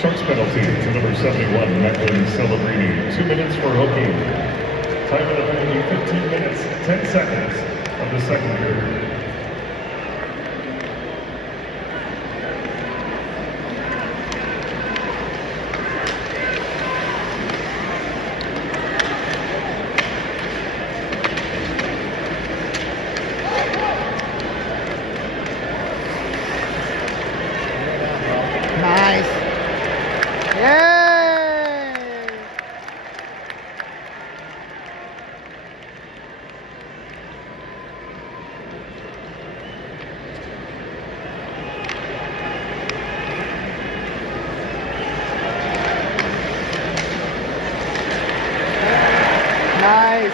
Sharks penalty to number 71, Macklin Celebrini. 2 minutes for hooking. Time of the penalty, 15 minutes, 10 seconds of the second period. Nice. Yay! Nice.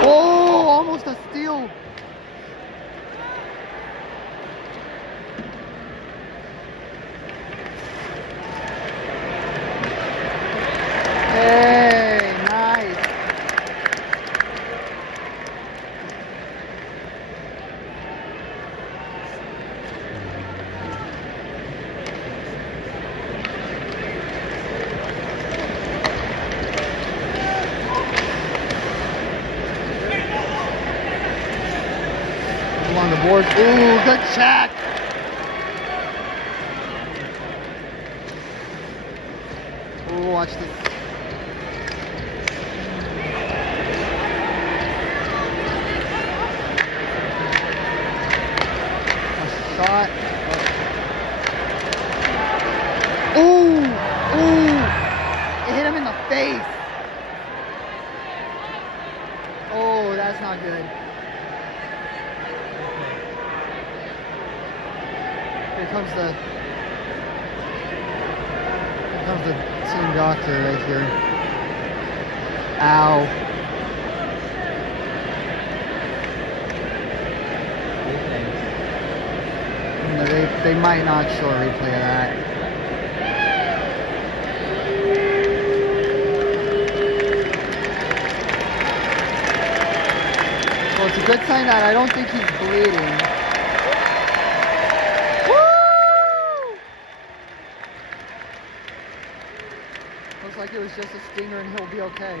Oh, almost a steal. Hey, nice. Along the board. Ooh, good check. Ooh, watch this. Shot. Ooh, ooh. It hit him in the face. Oh, that's not good. Here comes the team doctor right here. Ow. No, they might not show a replay of that. Well, it's a good sign that I don't think he's bleeding. Woo! Looks like it was just a stinger and he'll be okay.